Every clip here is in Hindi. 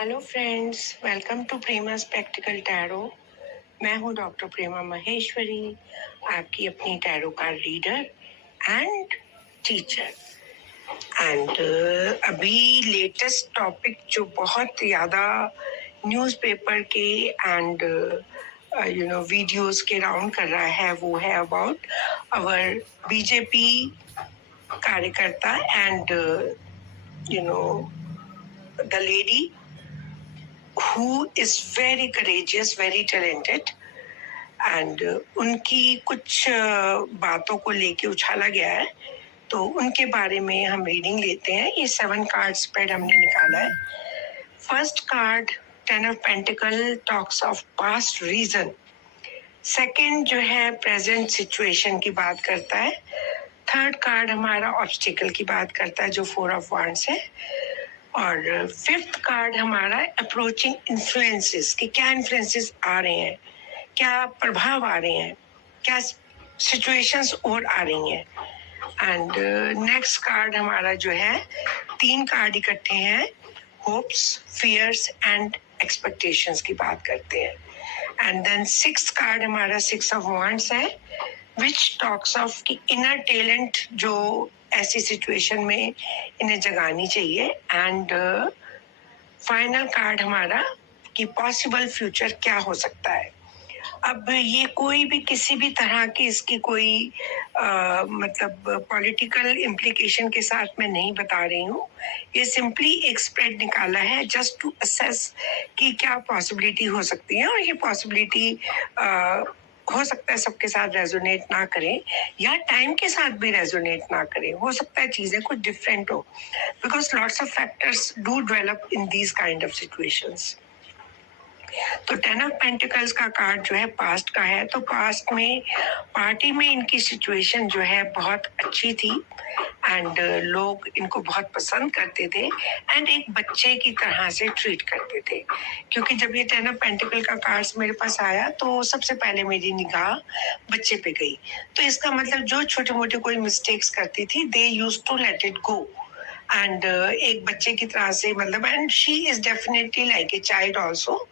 Hello friends, welcome to Prema spectacle tarot. मैं हूँ डॉक्टर प्रेमा महेश्वरी, आपकी अपनी tarot card reader and teacher. And अभी लेटेस्ट टॉपिक जो बहुत ज़्यादा न्यूज़पेपर के एंड वीडियोस के राउंड कर रहा है वो है अबाउट आवर बीजेपी कार्यकर्ता and the lady who is very courageous, very talented and उनकी कुछ बातों को लेके उछाला गया है, तो उनके बारे में हम रीडिंग लेते हैं। ये 7 कार्ड स्प्रेड हमने निकाला है। First card 10 of pentacle talks of past reason. Second जो है प्रेजेंट सिचुएशन की बात करता है। थर्ड कार्ड हमारा ऑब्स्टिकल की बात करता है जो 4 ऑफ वांड्स है। और फिफ्थ कार्ड हमारा अप्रोचिंग इन्फ्लुएंसेस कि क्या इन्फ्लुएंसेस आ रहे हैं, क्या प्रभाव आ रहे हैं, क्या सिचुएशंस और आ रही हैं। एंड नेक्स्ट कार्ड हमारा जो है 3 कार्ड इकट्ठे हैं, होप्स, फियर्स एंड एक्सपेक्टेशंस की बात करते हैं। एंड देन सिक्स्थ कार्ड हमारा 6 ऑफ वांड्स है विच टॉक्स ऑफ कि इनर टैलेंट जो ऐसी सिचुएशन में इन्हें जगानी चाहिए। एंड फाइनल कार्ड हमारा कि पॉसिबल फ्यूचर क्या हो सकता है। अब ये कोई भी किसी भी तरह की इसकी कोई मतलब पॉलिटिकल इम्प्लीकेशन के साथ मैं नहीं बता रही हूँ। ये सिंपली एक स्प्रेड निकाला है जस्ट टू असेस कि क्या पॉसिबिलिटी हो सकती है, और ये पॉसिबिलिटी हो सकता है सबके साथ रेजोनेट ना करें या टाइम के साथ भी रेजोनेट ना करें। हो सकता है चीजें कुछ डिफरेंट हो, because lots of factors do develop in these kind of situations. तो 10 ऑफ पेंटिकल्स का कार्ड जो है पास्ट का है। तो पास्ट में पार्टी में इनकी सिचुएशन जो है बहुत अच्छी थी एंड लोग इनको बहुत पसंद करते थे एंड एक बच्चे की तरह से ट्रीट करते थे। क्योंकि जब ये 10 ऑफ पेंटिकल का कार्ड्स मेरे पास आया तो सबसे पहले मेरी निगाह बच्चे पे गई। तो इसका मतलब जो छोटे मोटे कोई मिस्टेक्स करती थी they used to let it go and एक बच्चे की तरह से मतलब and she is definitely like a child also,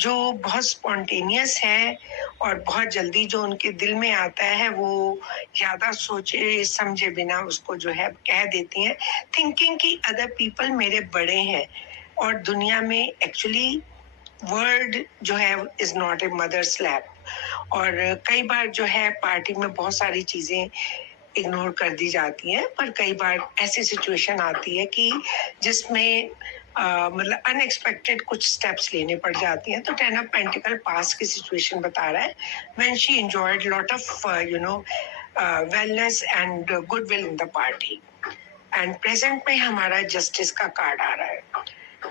जो बहुत स्पॉन्टेनियस है और बहुत जल्दी जो उनके दिल में आता है वो ज्यादा सोचे समझे बिना उसको जो है कह देती हैं, थिंकिंग कि अदर पीपल मेरे बड़े हैं और दुनिया में एक्चुअली वर्ल्ड जो है is not a mother slab. और कई बार जो है पार्टी में बहुत सारी चीजें इग्नोर कर दी जाती हैं, पर कई बार ऐसी सिचुएशन आती है कि जिसमें मतलब अनएक्सपेक्टेड कुछ स्टेप्स लेने पड़ जाती हैं। तो 10 ऑफ पेंटिकल पास की सिचुएशन बता रहा है when she enjoyed lot of wellness and goodwill in the party. And present में हमारा जस्टिस का कार्ड आ रहा है।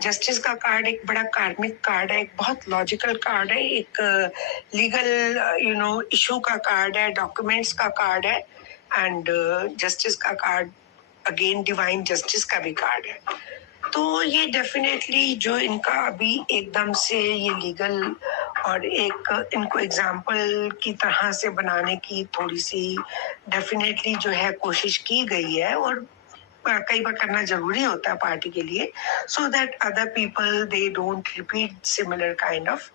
जस्टिस का कार्ड एक बड़ा कार्मिक कार्ड है, एक बहुत लॉजिकल कार्ड है, एक लीगल इशू का कार्ड है, डॉक्यूमेंट्स का कार्ड है एंड जस्टिस का कार्ड अगेन डिवाइन जस्टिस का भी कार्ड है। तो ये डेफिनेटली जो इनका अभी एकदम से ये लीगल और एक इनको एग्जाम्पल की तरह से बनाने की थोड़ी सी डेफिनेटली जो है कोशिश की गई है, और कई बार करना जरूरी होता है पार्टी के लिए, so that other people they don't repeat similar kind of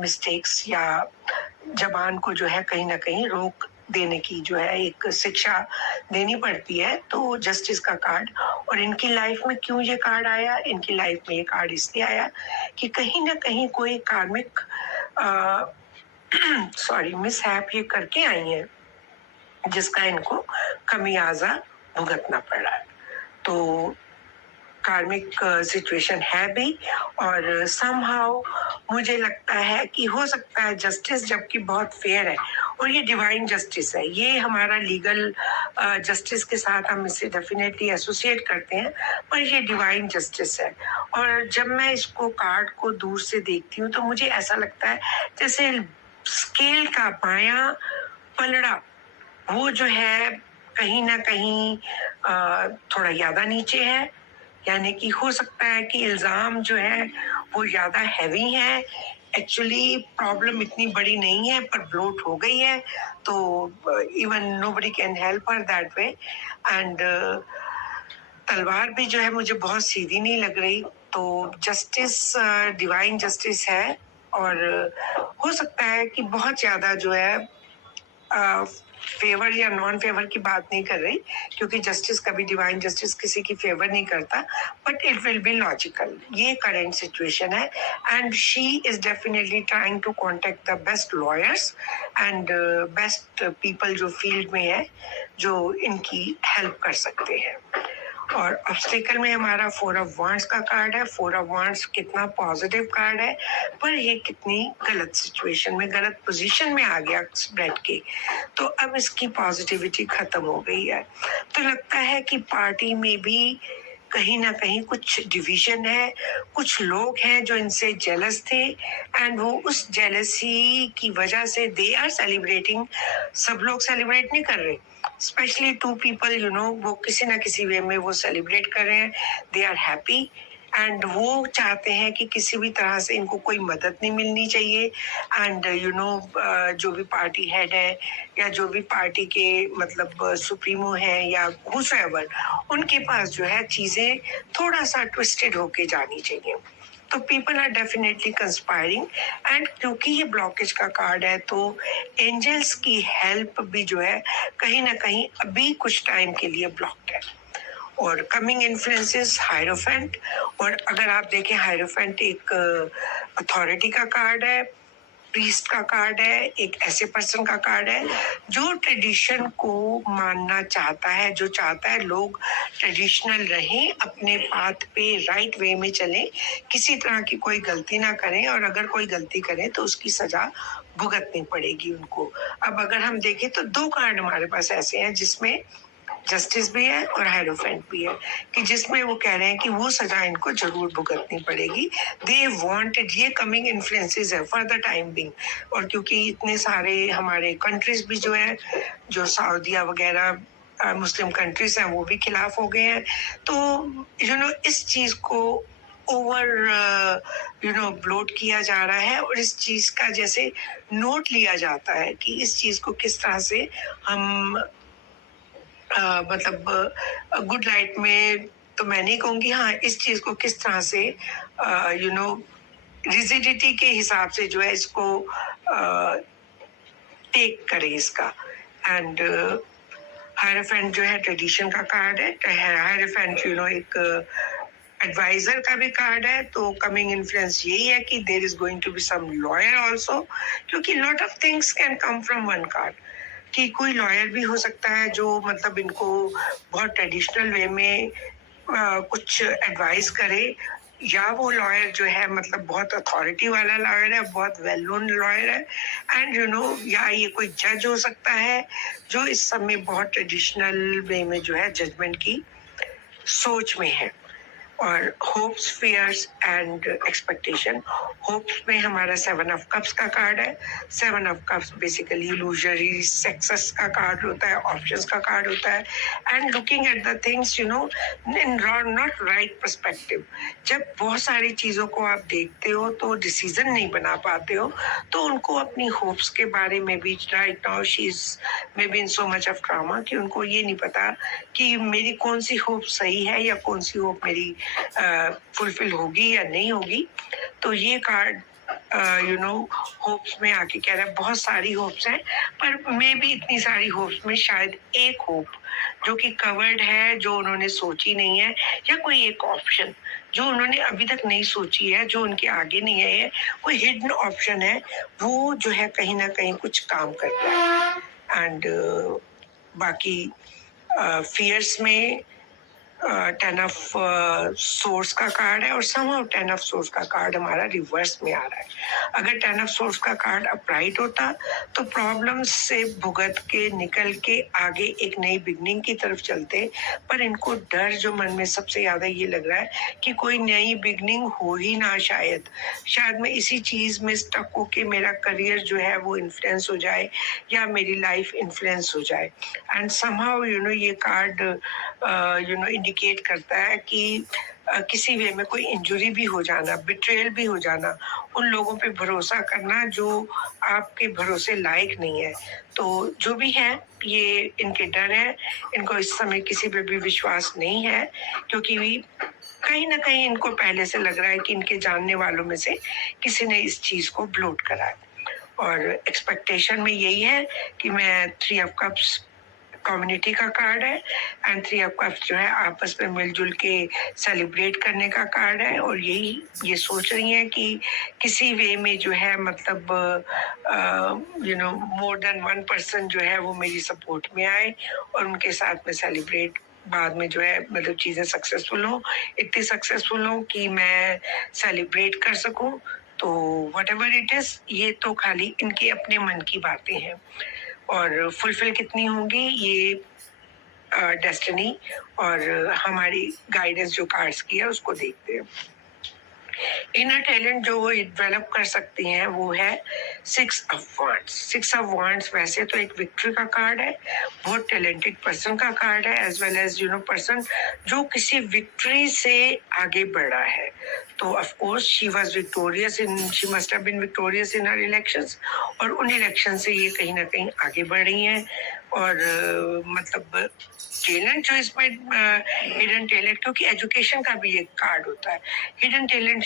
mistakes, या जबान को जो है कहीं ना कहीं रोक देने की जो है एक शिक्षा देनी पड़ती है। तो जस्टिस का कार्ड, और इनकी लाइफ में क्यों ये कार्ड आया, इनकी लाइफ में ये कार्ड इसलिए आया कि कहीं ना कहीं कोई कार्मिक मिसहैप ये करके आई है जिसका इनको खमियाजा भुगतना पड़ रहा है। तो कार्मिक सिचुएशन है भी, और समहाउ मुझे लगता है कि हो सकता है जस्टिस जबकि बहुत फेयर है और ये डिवाइन जस्टिस है, ये हमारा लीगल जस्टिस के साथ हम इसे डेफिनेटली एसोसिएट करते हैं, पर ये डिवाइन जस्टिस है। और जब मैं इसको कार्ड को दूर से देखती हूँ तो मुझे ऐसा लगता है जैसे स्केल का बायां पलड़ा वो जो है कहीं ना कहीं थोड़ा ज्यादा नीचे है, यानी कि हो सकता है कि इल्जाम जो है वो ज्यादा हैवी है। एक्चुअली प्रॉब्लम इतनी बड़ी नहीं है पर ब्लोट हो गई है, तो even nobody can help her that way. And तलवार भी जो है मुझे बहुत सीधी नहीं लग रही, तो जस्टिस डिवाइन जस्टिस है और हो सकता है कि बहुत ज़्यादा जो है फेवर या नॉन फेवर की बात नहीं कर रही, क्योंकि जस्टिस कभी डिवाइन जस्टिस किसी की फेवर नहीं करता, but it will be logical. ये करंट सिचुएशन है and she is definitely trying to contact the best lawyers and best people जो फील्ड में है, जो इनकी हेल्प कर सकते हैं. और ऑब्स्टिकल में हमारा 4 ऑफ वांड्स का कार्ड है. 4 ऑफ वांड्स कितना पॉजिटिव कार्ड है, पर ये कितनी गलत सिचुएशन में, गलत पोजीशन में आ गया बैठ के. तो अब इसकी पॉजिटिविटी खत्म हो गई है. तो लगता है कि पार्टी में भी कहीं ना कहीं कुछ डिवीजन है, कुछ लोग हैं जो इनसे जेलस थे एंड वो उस जेलसी की वजह से दे आर सेलिब्रेटिंग. सब लोग सेलिब्रेट नहीं कर रहे, स्पेशली 2 पीपल, वो किसी ना किसी वे में वो सेलिब्रेट कर रहे हैं. दे आर हैप्पी एंड वो चाहते हैं कि किसी भी तरह से इनको कोई मदद नहीं मिलनी चाहिए. एंड जो भी पार्टी हेड है या जो भी पार्टी के मतलब सुप्रीमो है या हुसएवर, उनके पास जो है चीजें थोड़ा सा ट्विस्टेड होके जानी चाहिए. तो people are definitely conspiring and क्योंकि ये ब्लॉकेज का कार्ड है तो एंजल्स की हेल्प भी जो है कहीं ना कहीं अभी कुछ टाइम के लिए ब्लॉक्ड है. और कमिंग इन्फ्लुएंसेस हायरोफेंट, और अगर आप देखें हायरोफेंट एक अथॉरिटी का कार्ड है, प्रीस्ट का कार्ड है, एक ऐसे पर्सन का कार्ड है जो ट्रेडिशन को मानना चाहता है, जो चाहता है लोग ट्रेडिशनल रहें, अपने पाथ पे राइट वे में चलें, किसी तरह की कोई गलती ना करें, और अगर कोई गलती करें तो उसकी सजा भुगतनी पड़ेगी उनको. अब अगर हम देखें तो 2 कार्ड हमारे पास ऐसे हैं जिसमें जस्टिस भी है और हायरोफेंट भी है, कि जिसमें वो कह रहे हैं कि वो सजा इनको जरूर भुगतनी पड़ेगी. दे वांटेड, ये कमिंग इन्फ्लुएंसेस है फॉर द टाइम बिंग. और क्योंकि इतने सारे हमारे कंट्रीज भी जो है, जो सऊदीया वगैरह मुस्लिम कंट्रीज हैं, वो भी खिलाफ हो गए हैं. तो इस चीज को ओवर ब्लोट किया जा रहा है और इस चीज का जैसे नोट लिया जाता है कि इस चीज को किस तरह से हम मतलब गुड लाइट में तो मैं नहीं कहूंगी, हाँ इस चीज को किस तरह से रिजिडिटी के हिसाब से जो है इसको टेक करे इसका. एंड हायरोफेंट जो है ट्रेडिशन का कार्ड है. हायरोफेंट एक एडवाइजर का भी कार्ड है. तो कमिंग इन्फ्लुएंस यही है कि there is going to be some lawyer also, क्योंकि lot of things can come from one card. कि कोई लॉयर भी हो सकता है जो मतलब इनको बहुत ट्रेडिशनल वे में कुछ एडवाइस करे, या वो लॉयर जो है मतलब बहुत अथॉरिटी वाला लॉयर है, बहुत वेल नोन लॉयर है. एंड या ये कोई जज हो सकता है जो इस समय बहुत ट्रेडिशनल वे में जो है जजमेंट की सोच में है. और hopes, fears and expectation. Hopes में हमारा 7 ऑफ कप्स का कार्ड है. 7 of cups basically illusory success का कार्ड होता है, ऑप्शंस का कार्ड होता है. And looking at the things in not right perspective. जब बहुत सारी चीजों को आप देखते हो तो डिसीजन नहीं बना पाते हो, तो उनको अपनी होप्स के बारे में भी right now she is may be in so much of trauma कि उनको ये नहीं पता कि मेरी कौन सी होप सही है या कौन सी होप मेरी फुलफिल होगी या नहीं होगी. तो ये कार्ड होप्स में आके कह रहा है बहुत सारी होप्स हैं, पर मे भी इतनी सारी होप्स में शायद एक होप जो कि कवर्ड है, जो उन्होंने सोची नहीं है, या कोई एक ऑप्शन जो उन्होंने अभी तक नहीं सोची है, जो उनके आगे नहीं है, कोई हिडन ऑप्शन है, वो जो है कहीं ना कहीं कुछ काम करता है. एंड बाकी फियर्स में 10 ऑफ सोर्स का कार्ड है और समहाउ 10 ऑफ सोर्स का कार्ड हमारा रिवर्स में आ रहा है. अगर 10 ऑफ सोर्स का कार्ड अपराइट होता तो प्रॉब्लम से भुगत के निकल के आगे एक नई बिगनिंग की तरफ चलते, पर इनको डर जो मन में सबसे ज्यादा ये लग रहा है कि कोई नई बिगनिंग हो ही ना, शायद मैं इसी चीज में स्टक होके मेरा करियर जो है वो इन्फ्लुएंस हो जाए या मेरी लाइफ इन्फ्लुएंस हो जाए. एंड समहाउ ये कार्ड इंडिकेट करता है कि किसी वे में कोई इंजुरी भी हो जाना, बिट्रेयल भी हो जाना, उन लोगों पे भरोसा करना जो आपके भरोसे लायक नहीं है. तो जो भी है ये इनके डर है, इनको इस समय किसी पे भी विश्वास नहीं है, क्योंकि कहीं न कहीं इनको पहले से लग रहा है कि इनके जानने वालों में से किसी ने इस चीज़ को ब्लोट करा है और एक्सपेक्टेशन में यही है कि मैं 3 ऑफ कप्स कम्युनिटी का कार्ड है एंड 3 ऑफ कप्स जो है आपस में मिलजुल के सेलिब्रेट करने का कार्ड है और यही ये सोच रही हैं कि किसी वे में जो है मतलब मोर देन वन पर्सन जो है वो मेरी सपोर्ट में आए और उनके साथ में सेलिब्रेट बाद में जो है मतलब चीज़ें सक्सेसफुल हों, इतनी सक्सेसफुल हों कि मैं सेलिब्रेट कर सकूं। तो वट एवर इट इज़, ये तो खाली इनके अपने मन की बातें हैं और फुलफिल कितनी होंगी ये डेस्टिनी और हमारी गाइडेंस जो कार्ड्स की है उसको देखते हैं। इनर टैलेंट जो वो डेवलप कर सकती हैं वो है 6 ऑफ वांड्स। 6 ऑफ वांड्स वैसे तो एक विक्ट्री का कार्ड है, बहुत टैलेंटेड पर्सन का कार्ड है एज वेल एज पर्सन जो किसी विक्ट्री से आगे बढ़ा है। तो of course she must have been victorious in हर इलेक्शंस और उन इलेक्शन से ये कहीं ना कहीं आगे बढ़ रही हैं और मतलब टैलेंट जो इसमें हिडन टैलेंट, क्योंकि एजुकेशन का भी एक कार्ड होता है, हिडन टैलेंट